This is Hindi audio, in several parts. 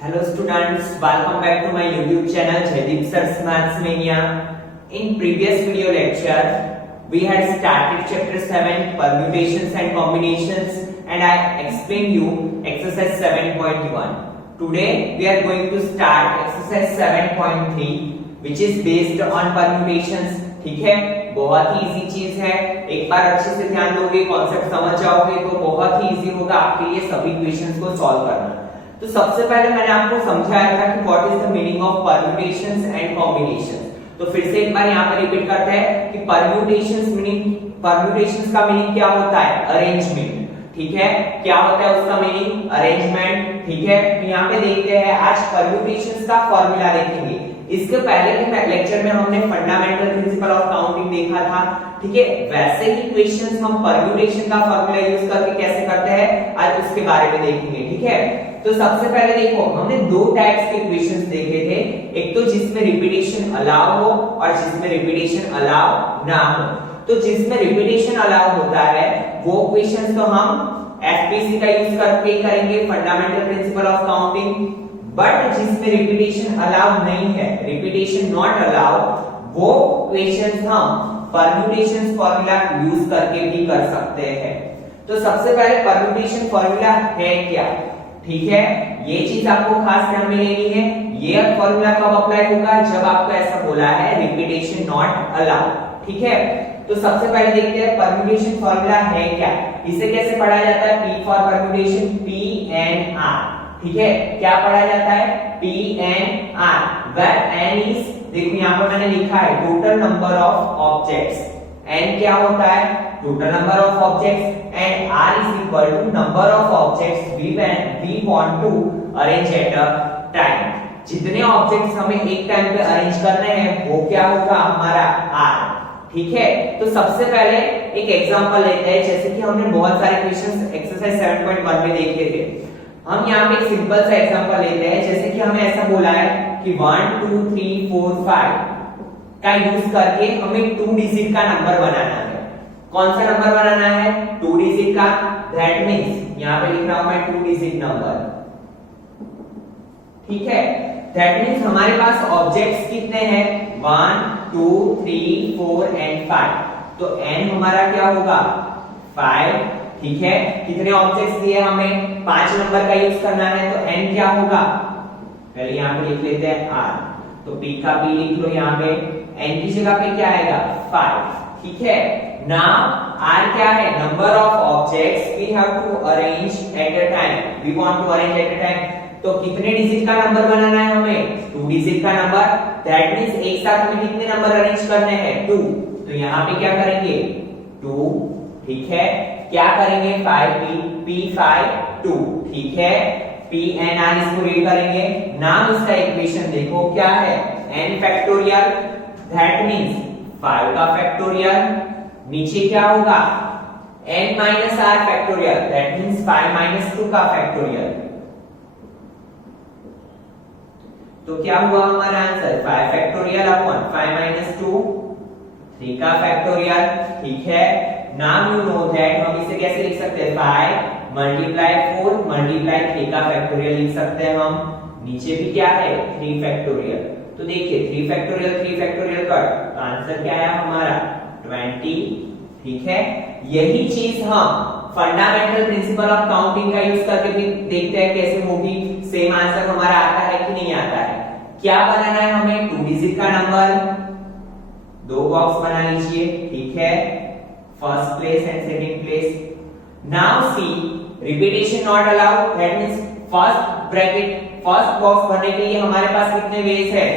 Hello students, welcome back to my YouTube channel Jaideep Sir's Maths Mania. In previous video lecture, we had started chapter 7 permutations and combinations and I explained you exercise 7.1. Today we are going to start exercise 7.3 which is based on permutations. ठीक है, बहुत ही इजी चीज है, एक बार अच्छे से ध्यान दोगे, कॉन्सेप्ट समझ जाओगे तो बहुत ही इजी होगा आपके लिए सभी क्वेश्चंस को सॉल्व करना। तो सबसे पहले मैंने आपको समझाया था कि what is the meaning of permutations and combinations. तो फिर से एक बार यहाँ पर रिपीट करते हैं कि परम्यूटेशंस का मीनिंग क्या होता है? अरेंजमेंट। ठीक है, क्या होता है उसका मीनिंग? अरेंजमेंट। ठीक है, तो यहाँ पे देखते हैं आज परम्यूटेशंस का फॉर्मूला देखेंगे। इसके पहले के लेक्चर में हमने फंडामेंटल प्रिंसिपल ऑफ काउंटिंग देखा था। ठीक है, वैसे ही क्वेश्चंस हम परम्यूटेशन का फॉर्मूला यूज करके कैसे करते हैं आज उसके बारे में देखेंगे। ठीक है, तो सबसे पहले देखो हमने दो टाइप्स के क्वेश्चंस देखे थे, एक तो जिसमें रिपीटेशन अलाउ हो और जिसमें रिपीटेशन अलाउ ना हो। तो जिसमें रिपीटेशन अलाउ होता है वो क्वेश्चंस तो हम एफपीसी का यूज करके करेंगे, fundamental principle of counting. But जिसमें रिपीटेशन अलाउ नहीं है, रिपीटेशन नॉट अलाउ, वो क्वेश्चंस हम परम्यूटेशन फॉर्मूला यूज करके भी कर सकते हैं। तो सबसे पहले परम्यूटेशन फॉर्मूला है क्या? ठीक है, ये चीज आपको खास ध्यान में लेनी है। ये फॉर्मूला कब अप्लाई होगा? जब आपको ऐसा बोला है रिपीटेशन नॉट अलाउ। ठीक है, तो सबसे पहले देखते हैं परम्यूटेशन फॉर्मूला है क्या। इसे कैसे पढ़ा जाता है? P for permutation, PNR। ठीक है, क्या पढ़ा जाता है? PNR, where n is, देखो यहाँ पर मैंने लिखा है total number of objects. n क्या होता है? Total number of objects and r is equal to number of objects we want to arrange at a time। जितने ऑब्जेक्ट्स हमें एक टाइम पे अरेंज करने हैं वो क्या होगा? हमारा r। ठीक है, तो सबसे पहले एक एग्जांपल लेते हैं, जैसे कि हमने बहुत सारे क्वेश्चंस एक्सरसाइज 7.1 में देखे थे। हम यहाँ पे एक सिंपल सा एग्जांपल लेते हैं, जैसे कि हमें ऐसा बोला है कि 1 2 3 4 5 का यूज करके हमें 2 डिजिट का नंबर बनाना है। कौन सा नंबर बनाना है? 2 डिजिट का। दैट मींस यहाँ पे लिख रहा हूं मैं 2 डिजिट नंबर। ठीक है, दैट मींस हमारे पास ऑब्जेक्ट्स कितने हैं? 1 2 3 4 एंड 5। तो n हमारा क्या होगा? 5। ठीक है, कितने ऑब्जेक्ट्स दिए हमें? 5 नंबर का यूज करना है, तो n क्या होगा? पहले यहाँ पे लिख लेते हैं r, तो p का p लिख लो यहाँ पे, n की जगह पे क्या आएगा? 5। ठीक है, नाउ r क्या है? Number of objects we have to arrange at a time, we want to arrange at a time. तो कितने डिजिट का नंबर बनाना है हमें? 2 डिजिट का नंबर। दैट मींस एक साथ हमें कितने नंबर अरेंज करने हैं? 2। तो यहाँ पे क्या करेंगे? 2। ठीक है, क्या करेंगे? 5p p5 2। ठीक है, pnr इसको रीड करेंगे। नाम इसका इक्वेशन देखो क्या है? n फैक्टोरियल, दैट मींस 5 का फैक्टोरियल। नीचे क्या होगा? n minus r factorial, that means 5 minus 2 का फैक्टोरियल। तो क्या हुआ हमारा आंसर? 5 फैक्टोरियल अपॉन 5 माइनस 2, 3 का फैक्टोरियल। ठीक है, नाउ यू नो दैट हम इसे कैसे लिख सकते हैं? 5 मल्टीप्लाई 4 मल्टीप्लाई 3 का फैक्टोरियल लिख सकते हैं हम। नीचे भी क्या है? 3 फैक्टोरियल। तो देखिए 3 फैक्टोरियल कट, तो आंसर क्या है हमारा? 20। ठीक है, यही चीज हम फंडामेंटल प्रिंसिपल ऑफ काउंटिंग का यूज करके भी देखते हैं कैसे होगी। सेम आंसर हमारा आता है कि नहीं आता है? क्या बनाना है हमें? 2 डिजिट का नंबर। 2 बॉक्स बना लीजिए। ठीक है, first place and second place. Now see repetition not allowed, that means first bracket, first box भरने के लिए हमारे पास कितने वेज है?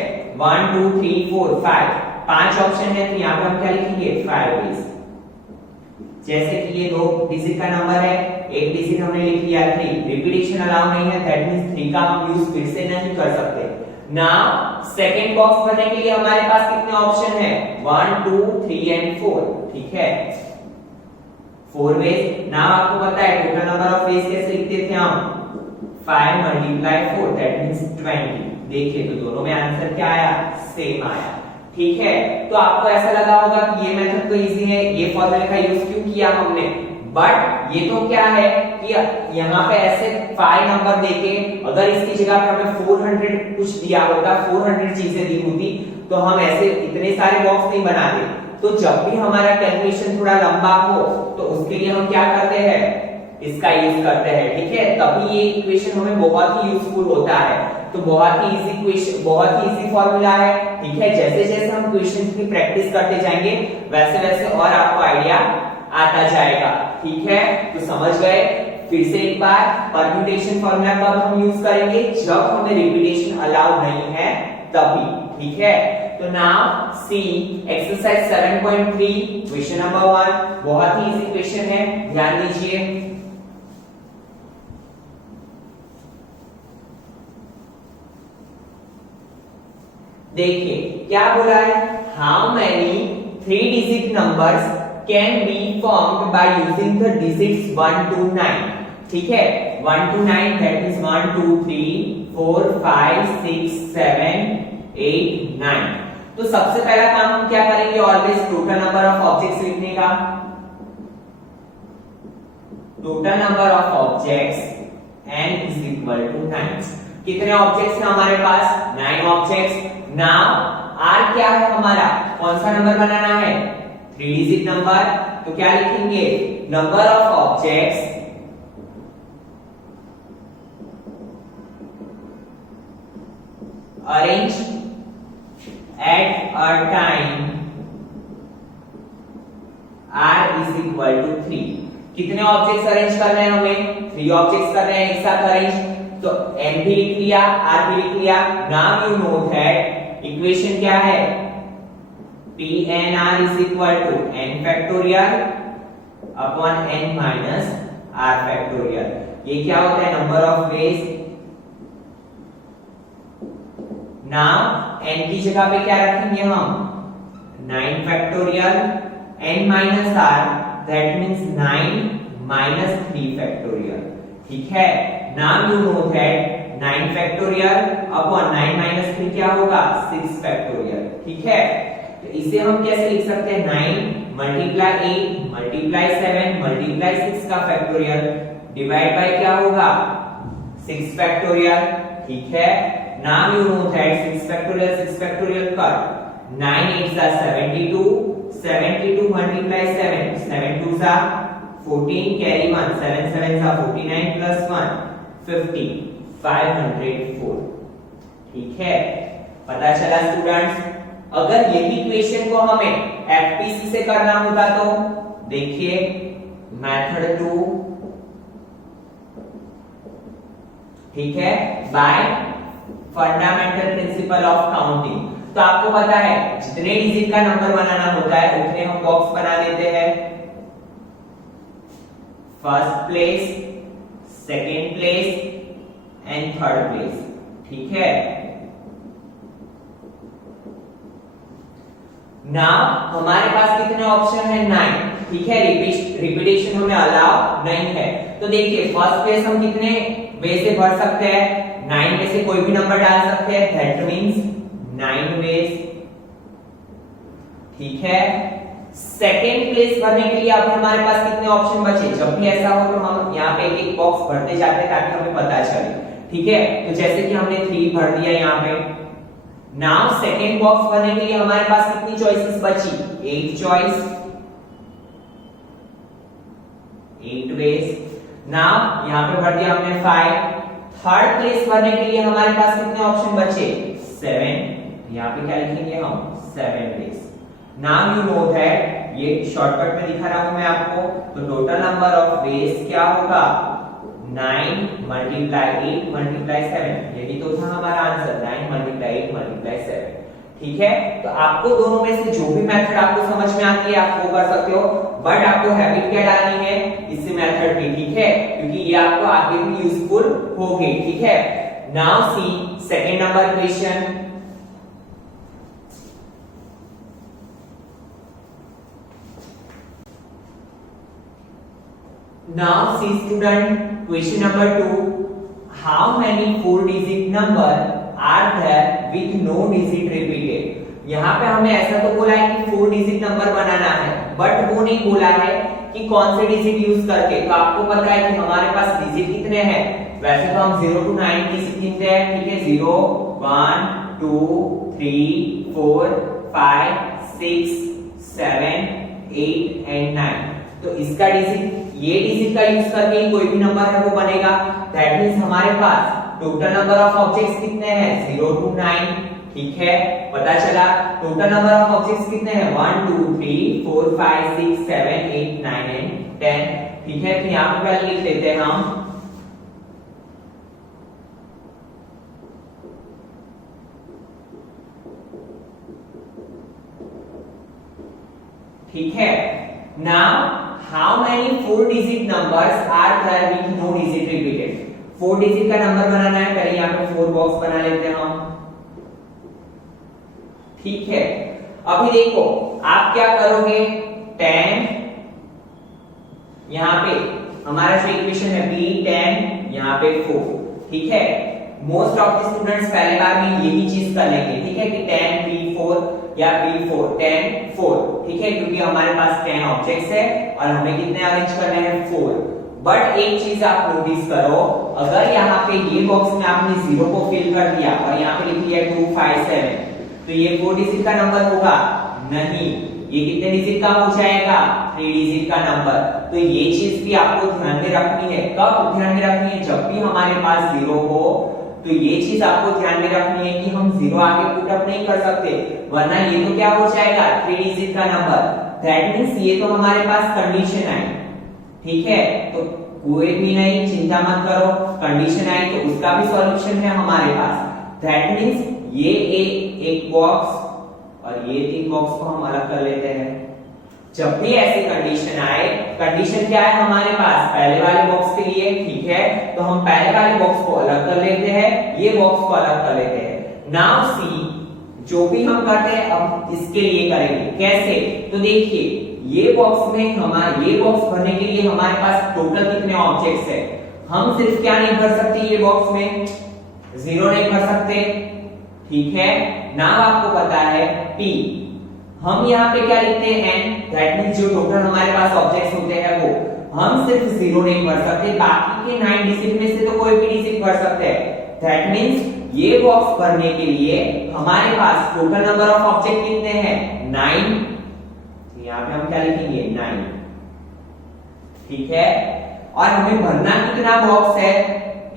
1 2 3 4 5, 5 ऑप्शन है, तो यहाँ पे हम क्या लिखेंगे? 5 वेज। जैसे कि ये 2 डिजिट का नंबर है, एक डिजिट हमने लिख लिया 3, रिपीटेशन अलाउ नहीं है, दैट मींस 3 का हम यूज फिर से नहीं कर सकते। नाउ सेकंड बॉक्स भरने के लिए हमारे पास कितने ऑप्शन है? 1 2 3 एंड 4। ठीक है, 4 वेज। नाउ आपको पता है टोटल नंबर ऑफ वेज कैसे लिखते थे हम? 5 मल्टीप्लाई 4, दैट मींस 20। देखिए तो दोनों में आंसर क्या आया? सेम आया। ठीक है, तो आपको ऐसा लगा होगा कि ये मेथड तो इजी है, ये फॉर्मूले का यूज क्यों किया हमने? बट ये तो क्या है कि यहाँ पे ऐसे 5 नंबर देके अगर इसकी जगह पे हमें 400 कुछ दिया होता, 400 चीजें दी होती, तो हम ऐसे इतने सारे बॉक्स नहीं बनाते। तो जब भी हमारा कैलकुलेशन थोड़ा लंबा हो तो उसके लिए हम क्या करते हैं, इसका यूज करते हैं, ठीक है। तभी ये इक्वेशन हमें बहुत ही यूजफुल होता है। तो बहुत ही इजी इक्वेशन, बहुत ही इजी फॉर्मूला है, ठीक है। जैसे जैसे हम क्वेश्चन की प्रैक्टिस करते जाएंगे वैसे वैसे और आपको आइडिया आता जाएगा, ठीक है। तो समझ गए। फिर से एक बार, परम्यूटेशन फॉर्मूला कब हम यूज करेंगे, जब हमें रिपीटेशन अलाउ नहीं है तभी, ठीक है। तो now see exercise 7.3 question number 1, बहुत ही इजी क्वेश्चन है, ध्यान दीजिए। देखिए क्या बोला है, how many 3 digit numbers can be formed by using the digits 1 to 9, ठीक है। 1 to 9 दैट इज 1 2 3 4 5 6 7 8 9। तो सबसे पहला काम हम क्या करेंगे, always total number of objects लिखने का। Total number of objects n is equal to 9। कितने ऑब्जेक्ट्स हैं हमारे पास, 9 ऑब्जेक्ट्स। नाउ r क्या है हमारा, कौन सा नंबर बनाना है, 3 डिजिट नंबर। तो क्या लिखेंगे, number of objects arrange at a time r is equal to 3। कितने ऑब्जेक्ट्स अरेंज कर रहे हैं, हमें 3 ऑब्जेक्ट्स कर रहे हैं एक साथ अरेंज। तो n भी लिख लिया, r भी लिख लिया। Now you know that equation क्या है, pnr is equal to n factorial upon n minus r factorial। ये क्या होता है, number of veg. Now n की जगह पे क्या रखेंगे हम, 9 factorial n minus r, that means 9 minus 3 factorial, ठीक है। Now you know that 9 factorial upon 9 minus 3 क्या होगा, 6 फैक्टोरियल, ठीक है। तो इसे हम कैसे लिख सकते हैं, 9 मल्टीप्लाई 8 मल्टीप्लाई 7 मल्टीप्लाई 6 का फैक्टोरियल डिवाइड बाय क्या होगा, 6 फैक्टोरियल, ठीक है। Now you know that 6 factorial cut, 9 8 are 72 72 multiply 7 7 2 are 14 carry 1 7 7 are 49 plus 1 50 504, ठीक है। पता चला स्टूडेंट्स। अगर यही इक्वेशन को हमें एफपीसी से करना होता तो देखिए मेथड 2, ठीक है, bye fundamental principle of counting. तो आपको पता है जितने डिजिट का नंबर बनाना होता है उतने हम बॉक्स बना देते हैं। First place, second place and third place, ठीक है। नाउ हमारे पास कितने ऑप्शन है, 9, ठीक है। रिपीटेशन हमें अलाउ नहीं है। तो देखिए फर्स्ट प्लेस हम कितने वे से भर सकते हैं, 9 में से कोई भी नंबर डाल सकते हैं, दैट मींस 9 वेज, ठीक है। सेकेंड प्लेस भरने के लिए अब हमारे पास कितने ऑप्शन बचे, जब भी ऐसा हो तो हम यहाँ पे एक बॉक्स भरते जाते हैं ताकि हमें पता चले, ठीक है। तो जैसे कि हमने 3 भर दिया यहाँ पे। नाउ सेकेंड बॉक्स भरने के लिए हमारे पास कितनी चॉइसेस बची, 8 चॉइस, 8 वेज। नाउ यहाँ पे भर दिया हमने 5। थर्ड प्लेस भरने के लिए हमारे पास कितने ऑप्शन बचे, 7। यहाँ पे क्या लिखेंगे हम, 7 ways. Now you know that, ये शॉर्टकट में दिखा रहा हूं मैं आपको, तो टोटल नंबर ऑफ वेज क्या होगा, 9 मल्टीप्लाई 8 मल्टीप्लाई 7, यही तो था हमारा आंसर, 9 मल्टीप्लाई 8 मल्टीप्लाई 7, ठीक है। तो आपको दोनों में से जो भी मेथड आपको समझ में आती है आप वो कर सकते हो, बट आपको हैबिट क्या डालनी है, इसी मेथड की, ठीक है, क्योंकि ये आपको आगे भी यूजफुल होगी, ठीक है। Now see second number question. Now see student, question number 2, how many 4-digit number are there with no digit repeated? यहाँ पे हमने ऐसा तो बोला है कि 4 डिजिट नंबर बनाना है, बट वो नहीं बोला है कि कौन से डिजिट यूज करके। तो आपको पता है कि हमारे पास डिजिट कितने हैं, वैसे तो हम 0 to 9 डिजिट गिनते हैं, ठीक है, 0 1 2 3 4 5 6 7 8 एंड 9। तो इसका डिजिट, ये डिजिट का यूज करके कोई भी नंबर है वो बनेगा। दैट मींस हमारे पास टोटल नंबर ऑफ ऑब्जेक्ट्स कितने हैं, 0 to 9, ठीक है, पता चला। टोटल नंबर ऑफ ऑब्जेक्ट्स कितने हैं, 1 2 3 4 5 6 7 8 9 एंड 10, ठीक है। तो यहां पे पहले लिख लेते हैं हम, ठीक है। Now how many 4 digit numbers are there with no digit repeated. 4 digit का नंबर बनाना है, पहले यहां पे 4 बॉक्स बना लेते हैं हम, ठीक है। अभी देखो आप क्या करोगे, 10, यहां पे हमारा जो इक्वेशन है b10, यहां पे 4, ठीक है। मोस्ट ऑफ द स्टूडेंट्स पहले बार में यही चीज कर लेंगे, ठीक है, कि 10 b4 या b4 10 4, ठीक है, क्योंकि हमारे पास 10 ऑब्जेक्ट्स है और हमें कितने अरेंज करने हैं, 4। बट एक चीज आप नोटिस करो, अगर यहाँ पे ये बॉक्स में आपने 0 को फिल कर दिया और यहाँ पे लिख दिया 2 5 7, तो ये 4 डिजिट का नंबर होगा नहीं, ये कितने डिजिट का हो जाएगा, 3 डिजिट का नंबर। तो ये चीज भी आपको ध्यान में रखनी है। कब ध्यान में रखनी है, जब भी हमारे पास 0 हो, तो ये चीज आपको ध्यान में रखनी है कि हम 0 आगे पुट अप नहीं कर सकते, वरना ये तो क्या हो जाएगा, 3 डिजिट का नंबर। दैट मींस ये तो हमारे पास कंडीशन आई, ठीक है, तो कोई भी नहीं, चिंता मत करो, कंडीशन आई तो उसका भी सॉल्यूशन है हमारे पास। दैट मींस ये एक बॉक्स और ये 3 बॉक्स को हम अलग कर लेते हैं। जब भी ऐसी कंडीशन आए, कंडीशन क्या है हमारे पास, पहले वाले बॉक्स के लिए, ठीक है, तो हम पहले वाले बॉक्स को अलग कर लेते हैं, ये बॉक्स को अलग कर लेते हैं। नाउ सी, जो भी हम करते हैं अब इसके लिए करेंगे, कैसे, तो देखिए ये बॉक्स में ये बॉक्स भरने के लिए हमारे पास टोटल कितने ऑब्जेक्ट्स है, हम सिर्फ क्या नहीं भर सकते, ये बॉक्स में 0 नहीं भर सकते, ठीक है। नाउ आपको पता है p, हम यहाँ पे क्या लिखते हैं n, दैट मींस जो टोटल हमारे पास ऑब्जेक्ट्स होते हैं वो, हम सिर्फ 0 नहीं भर सकते, बाकी के 9 डिजिट में से तो कोई भी डिजिट भर सकते हैं। दैट मींस ये बॉक्स भरने के लिए हमारे पास टोटल नंबर ऑफ ऑब्जेक्ट कितने हैं, 9, यहाँ पे हम क्या लिखेंगे, 9, ठीक है। और हमें भरना कितना बॉक्स है,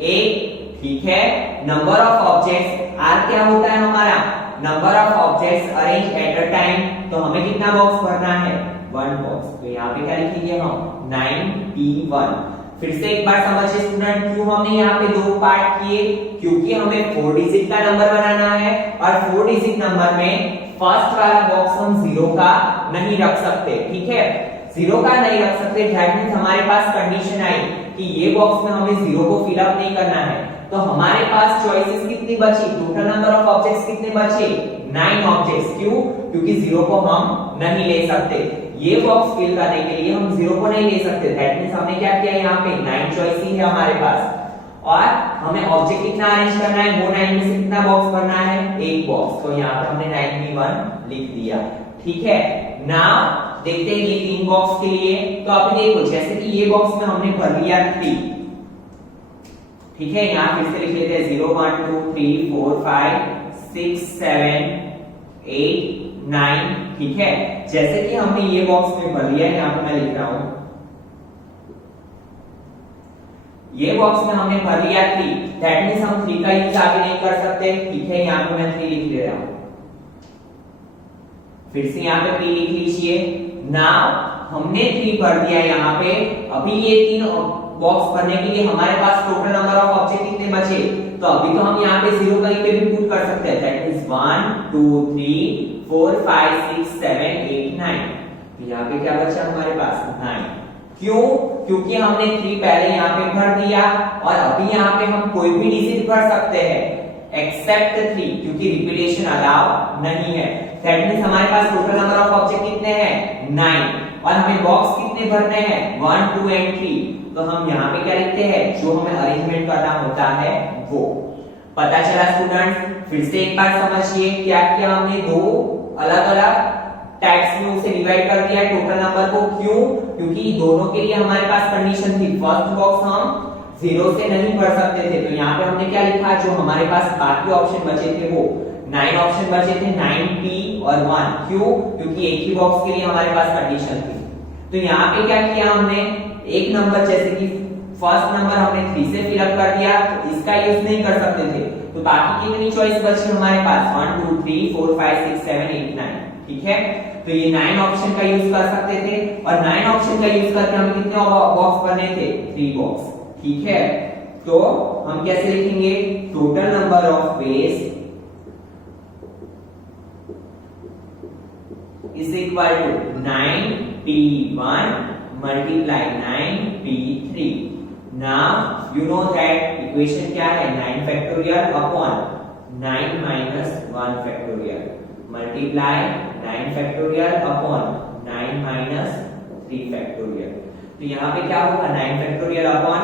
1, ठीक है। नंबर ऑफ ऑब्जेक्ट्स आर क्या होता है हमारा, number of objects arrange at a time, तो हमें कितना बॉक्स भरना है, 1 बॉक्स। तो यहाँ पे क्या लिखेंगे हम, 9p1। फिर से एक बार समझिए स्टूडेंट, क्यों हमने यहाँ पे 2 पार्ट किए, क्योंकि हमें 4 डिजिट का नंबर बनाना है और 4 डिजिट नंबर में फर्स्ट वाला बॉक्स हम 0 का नहीं रख सकते, ठीक है, 0 का नहीं रख सकते। दैट मींस हमारे पास कंडीशन आई कि ये बॉक्स में हमें 0 को फिल अप नहीं करना है, तो हमारे पास चॉइसेस कितनी बची, टोटल नंबर ऑफ ऑब्जेक्ट्स कितने बचे, 9 ऑब्जेक्ट्स। क्यों, क्योंकि 0 को हम नहीं ले सकते, ये बॉक्स फिल करने के लिए हम 0 को नहीं ले सकते। दैट मींस हमने क्या किया, यहाँ पे 9 चॉइस ही है हमारे पास और हमें ऑब्जेक्ट कितना अरेंज करना है, वो 9 में से कितना बॉक्स भरना है, 1 बॉक्स। तो यहाँ पे हमने 9p1 लिख दिया, ठीक है। नाउ देखते हैं ये 3 बॉक्स के लिए, तो आप देखो जैसे कि ये बॉक्स में हमने भर लिया 3, ठीक है, यहाँ फिर से लिख लेते हैं 0 1 2 3 4 5 6 7 8 9, ठीक है। जैसे कि हमने ये बॉक्स में भर लिया है, यहाँ पे मैं लिख रहा हूं, ये बॉक्स में हमने भर लिया 3, दैट मींस हम 3 का यूज आगे नहीं कर सकते, ठीक है, यहाँ पे मैं 3 लिख ले रहा हूं। फिर से यहाँ पे p लिख लीजिए। नाउ हमने 3 भर दिया यहाँ पे, अभी ये 3 बॉक्स भरने के लिए हमारे पास टोटल नंबर ऑफ ऑब्जेक्ट कितने बचे, तो अभी तो हम यहाँ पे 0 कहीं पे भी पुट कर सकते हैं, दैट मींस 1 2 3 4 5 6 7 8 9, तो यहाँ पे क्या बचा हमारे पास, 9। क्यों, क्योंकि हमने 3 पहले यहाँ पे भर दिया और अभी यहाँ पे हम कोई भी डिजिट भर सकते हैं एक्सेप्ट 3, क्योंकि रिपीटेशन अलाउ नहीं है। दैट मींस हमारे पास टोटल नंबर ऑफ ऑब्जेक्ट कितने हैं, 9, और हमें बॉक्स कितने भरने हैं, 1 2 एंड 3। तो हम यहाँ पे क्या लिखते हैं, जो हमें अरेंजमेंट करना होता है वो। पता चला स्टूडेंट्स? फिर से एक बार समझिए, क्या किया हमने, 2 अलग अलग टाइप्स में उसे डिवाइड कर दिया है टोटल नंबर को। क्यों? क्योंकि दोनों के लिए हमारे पास कंडीशन थी, फर्स्ट बॉक्स हम 0 से नहीं भर सकते थे, तो यहाँ पे हमने क्या लिखा, जो हमारे पास बाकी ऑप्शन बचे थे वो 9 ऑप्शन बचे थे, 9P और 1। क्यों? क्योंकि एक ही बॉक्स के लिए हमारे पास कंडीशन थी। तो यहाँ पे क्या किया हमने, एक नंबर जैसे कि फर्स्ट नंबर हमने 3 से फिलअप कर दिया, तो इसका यूज नहीं कर सकते थे, तो बाकी कितनी चॉइस बची हमारे पास, 1 2 3 4 5 6 7 8 9। ठीक है, तो ये 9 ऑप्शन का यूज कर सकते थे, और 9 ऑप्शन का यूज करके हमें कितने बॉक्स भरने थे, 3 बॉक्स। ठीक है, तो हम कैसे लिखेंगे, total number of ways is equal to 9P1 multiply 9P3। Now you know that equation क्या है, 9 factorial upon 9 minus 1 factorial multiply 9 factorial upon 9 minus 3 factorial. तो यहाँ पे क्या होगा, 9 फैक्टोरियल अपॉन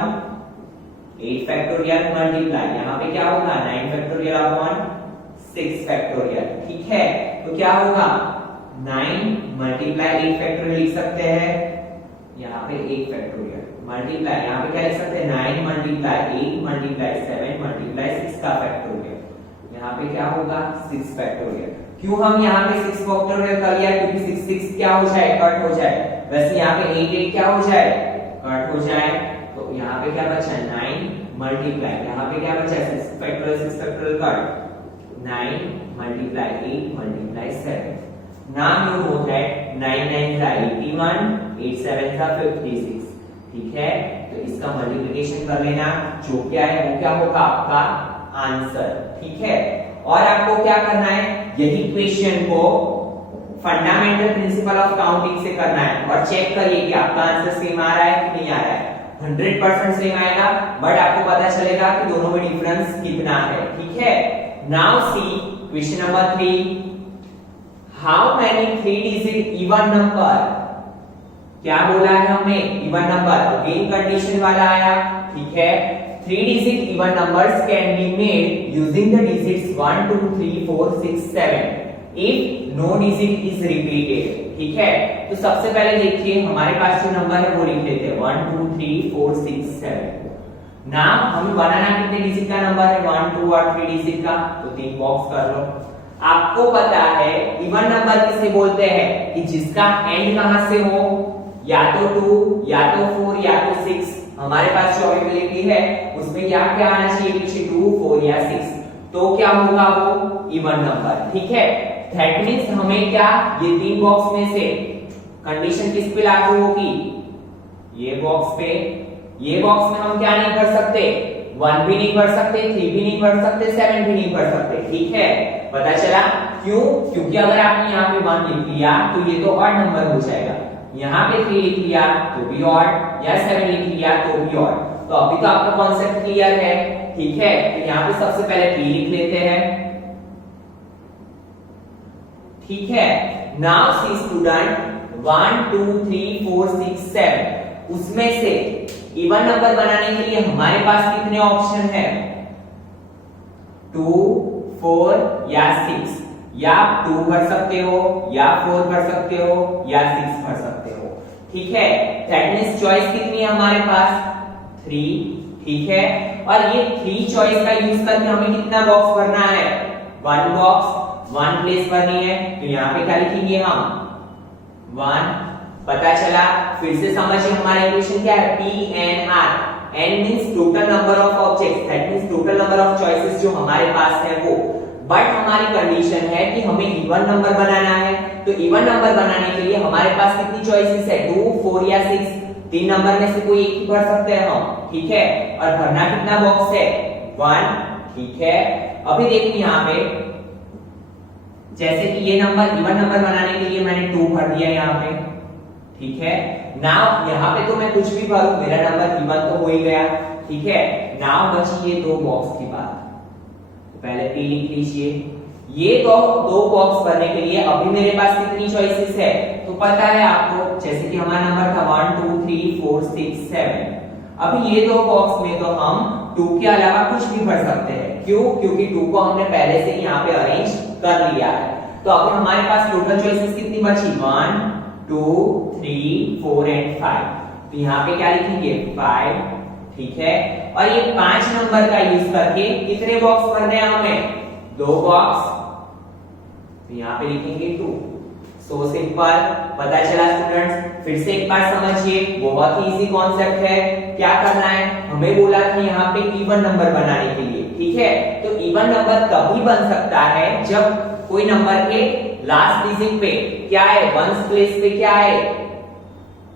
8 फैक्टोरियल मल्टीप्लाई, यहाँ पे क्या होगा, 9 फैक्टोरियल अपॉन 6 फैक्टोरियल। ठीक है, तो क्या होगा, 9 मल्टीप्लाई 8 फैक्टोरियल लिख सकते हैं, यहाँ पे 8 फैक्टोरियल मल्टीप्लाई, यहाँ पे क्या लिख सकते हैं, 9 मल्टीप्लाई 8 मल्टीप्लाई 7 मल्टीप्लाई 6 का फैक्टोरियल, यहाँ पे क्या होगा, 6 फैक्टोरियल। क्यों हम यहाँ पे 6 फैक्टोरियल कर लिया, क्योंकि 6 6 क्या हो जाए, कट हो जाए। वैसे यहाँ पे 8 8 क्या हो जाए, कट हो जाए। तो यहाँ पे क्या बचा, 9 मल्टीप्लाई, यहाँ पे क्या बचा, 6 factorial cut, 9 multiply 8 multiply 7। Now you know that 9 9 are 81, 8 7 are 56। ठीक है, तो इसका मल्टीप्लिकेशन कर लेना, जो क्या है वो क्या होगा, आपका आंसर। ठीक है, और आपको क्या करना है, यही क्वेश्चन को फंडामेंटल प्रिंसिपल ऑफ काउंटिंग से करना है, और चेक करिए कि आपका आंसर सेम आ रहा है कि नहीं आ रहा है। 100% सेम आएगा, बट आपको पता चलेगा कि दोनों में डिफरेंस कितना है। ठीक है, now see question number 3, how many 3 digit even number, क्या बोला है हमें, इवन नंबर, अगेन कंडीशन वाला आया। ठीक है, 3 digit even numbers can be made using the digits 1 2 3 4 6 7 if no digit is repeated. ठीक है, तो सबसे पहले देखिए हमारे पास जो नंबर है वो लिख लेते हैं 1 2 3 4 6 7। ना हमें बनाना कितने डिजिट का नंबर है, 1 2 और 3 डिजिट का, तो 3 बॉक्स कर लो। आपको पता है इवन नंबर किसे बोलते हैं, कि जिसका एंड कहां से हो, या तो 2 या तो 4 या तो 6। हमारे पास जो अवेलेबिलिटी है उसमें क्या क्या आना चाहिए पीछे, 2 4 या 6, तो क्या होगा वो इवन नंबर। ठीक है, दैट मींस हमें क्या, ये 3 बॉक्स में से कंडीशन किस पे लागू होगी, ये बॉक्स पे। ये बॉक्स में हम क्या नहीं कर सकते, 1 भी नहीं कर सकते, 3 भी नहीं कर सकते, 7 भी नहीं कर सकते। ठीक है, पता चला क्यों, क्योंकि अगर आपने यहाँ पे 1 लिख लिया तो ये तो ऑड नंबर हो जाएगा, यहाँ पे 3 लिख लिया तो भी ऑड, या 7 लिख लिया तो भी ऑड। तो अभी तो आपका कॉन्सेप्ट क्लियर है। ठीक है, तो यहाँ पे सबसे पहले p लिख लेते हैं। ठीक है, नाउ सी स्टूडेंट 1 2 3 4 6 7, उसमें से इवन नंबर बनाने के लिए हमारे पास कितने ऑप्शन है, 2 4 या 6, या 2 भर सकते हो, या 4 भर सकते हो, या 6 भर सकते हो। ठीक है, दैट मींस चॉइस कितनी है हमारे पास, 3। ठीक है, और ये 3 चॉइस का यूज करके हमें कितना बॉक्स भरना है, 1 बॉक्स, 1 प्लेस भरनी है। तो यहाँ पे क्या लिखेंगे हम, 1। पता चला, फिर से समझिए हमारा इक्वेशन क्या है, PNR, n means total number of objects, that means total number of choices जो हमारे पास है वो। बट हमारी कंडीशन है कि हमें इवन नंबर बनाना है, तो इवन नंबर बनाने के लिए हमारे पास कितनी चॉइसेस है, 2 4 या 6, 3 नंबर में से कोई एक ही भर सकते हैं हम। ठीक है, और भरना कितना बॉक्स है, 1। ठीक है, अभी देखिए यहाँ पे जैसे कि ये नंबर इवन नंबर बनाने के लिए मैंने 2 भर दिया यहाँ पे। ठीक है, नाउ यहाँ पे तो मैं कुछ भी भरूं, मेरा नंबर इवन तो हो ही गया। ठीक है, नाउ बची ये 2 बॉक्स की बात, तो पहले p लिख लीजिए। ये दो बॉक्स भरने के लिए अभी मेरे पास कितनी चॉइसेस है, तो पता है आपको, जैसे कि हमारा नंबर था 1 2 3 4 6 7। अभी ये 2 बॉक्स में तो हम 2 के अलावा कुछ भी भर सकते हैं। क्यों, क्योंकि 2 को हमने पहले से यहाँ पे अरेंज कर लिया है। तो अभी हमारे पास टोटल चॉइसेस कितनी बची 1 2 3 4 एंड 5। तो यहाँ पे क्या लिखेंगे 5, ठीक है। और ये 5 नंबर का यूज करके कितने बॉक्स भरने हैं हमें 2 बॉक्स, तो यहाँ पे लिखेंगे 2। सो सिंपल, पता चला स्टूडेंट्स। फिर से एक बार समझिए, बहुत ही इजी कॉन्सेप्ट है। क्या करना है, हमें बोला था यहाँ पे इवन नंबर बनाने के लिए, ठीक है। तो इवन नंबर तभी बन सकता है जब कोई नंबर के लास्ट डिजिट पे क्या है, वंस प्लेस पे क्या है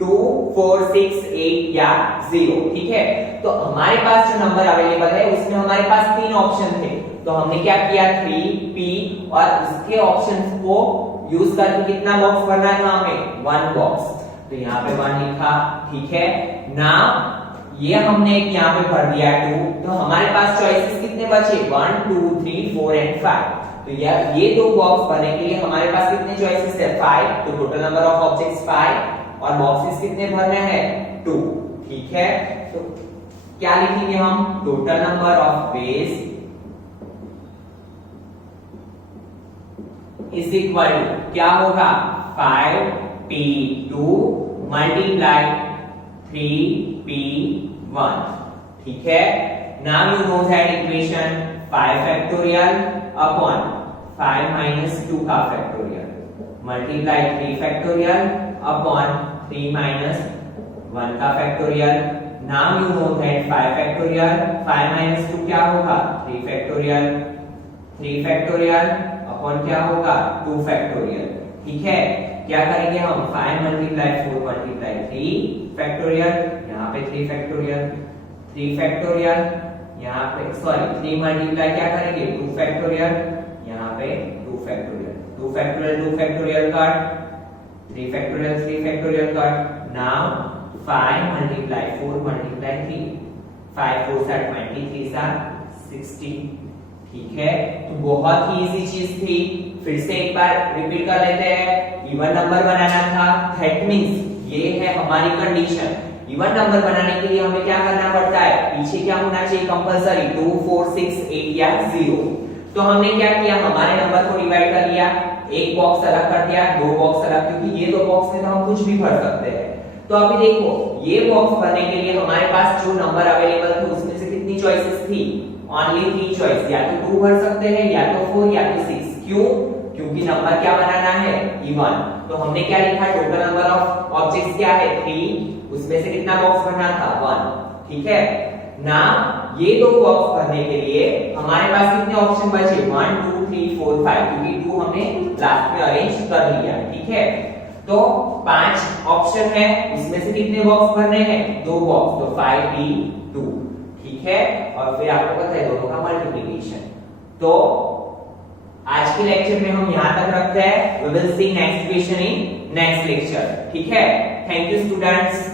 2 4 6 8 या 0, ठीक है। तो हमारे पास जो नंबर अवेलेबल है उसमें हमारे पास 3 ऑप्शन थे, तो हमने क्या किया 3 P और उसके ऑप्शंस को यूज करके कितना बॉक्स भरना था हमें 1 बॉक्स। तो यहाँ पे 1 लिखा, ठीक है। नाउ ये हमने यहाँ पे भर दिया 2, तो हमारे पास चॉइसेस कितने बचे 1 2 3 4 एंड 5। तो ये 2 बॉक्स भरने के लिए हमारे पास कितने चॉइसेस है 5, तो टोटल नंबर ऑफ ऑब्जेक्ट्स 5 और बॉक्सेस कितने भरने हैं 2, ठीक है। तो क्या लिखेंगे हम, total number of ways is equal to क्या होगा 5p2 मल्टीप्लाई 3p1, ठीक है। Now you know that equation 5 factorial upon 5 minus 2 का factorial multiply 3 factorial upon 3 minus 1 का factorial. Now you know that 5 factorial 5 minus 2 क्या होगा 3 फैक्टोरियल, 3 फैक्टोरियल अपॉन क्या होगा 2 फैक्टोरियल, ठीक है। क्या करेंगे हम 5 मल्टीप्लाई 4 मल्टीप्लाई 3 फैक्टोरियल, यहाँ पे 3 फैक्टोरियल, 3 फैक्टोरियल यहाँ पे, सॉरी 3 मल्टीप्लाई क्या करेंगे 2 फैक्टोरियल, यहाँ पे 2 factorial, 2 factorial 2 factorial cut, 3 factorial 3 factorial cut. Now 5 multiply 4 multiply 3, 5 4 सा 20, 3 सा 60, ठीक है। तो बहुत ही इजी चीज थी, फिर से एक बार रिपीट कर लेते हैं। इवन नंबर बनाना था, दैट मींस ये है हमारी कंडीशन। इवन नंबर बनाने के लिए हमें क्या करना पड़ता है, पीछे क्या होना चाहिए कंपलसरी 2 4 6 8 या 0। तो हमने क्या किया, हमारे नंबर को डिवाइड कर लिया, एक बॉक्स अलग कर दिया, 2 बॉक्स अलग, क्योंकि ये 2 बॉक्स में तो हम कुछ भी भर सकते हैं। तो अभी देखो ये बॉक्स भरने के लिए हमारे पास जो नंबर अवेलेबल थे उसमें से कितनी चॉइसेस थी, ओनली 3 चॉइस, या तो 2 भर सकते हैं, या तो 4 या तो 6। क्यों, क्योंकि नंबर क्या बनाना है इवन। तो हमने क्या लिखा, टोटल नंबर ऑफ ऑब्जेक्ट्स क्या है 3, उसमें से कितना बॉक्स भरना था 1, ठीक है ना। ये 2 बॉक्स भरने के लिए हमारे पास कितने ऑप्शन बचे 1 2 3 4 5, क्योंकि 2 हमने लास्ट में अरेंज कर लिया, ठीक है। तो 5 ऑप्शन है, इसमें से कितने बॉक्स भरने हैं 2 बॉक्स, तो 5p2, ठीक है। और फिर आपको पता है दोनों का मल्टीप्लिकेशन। तो आज के लेक्चर में हम यहां तक रखते हैं, we will see next question in next lecture, ठीक है। Thank you students.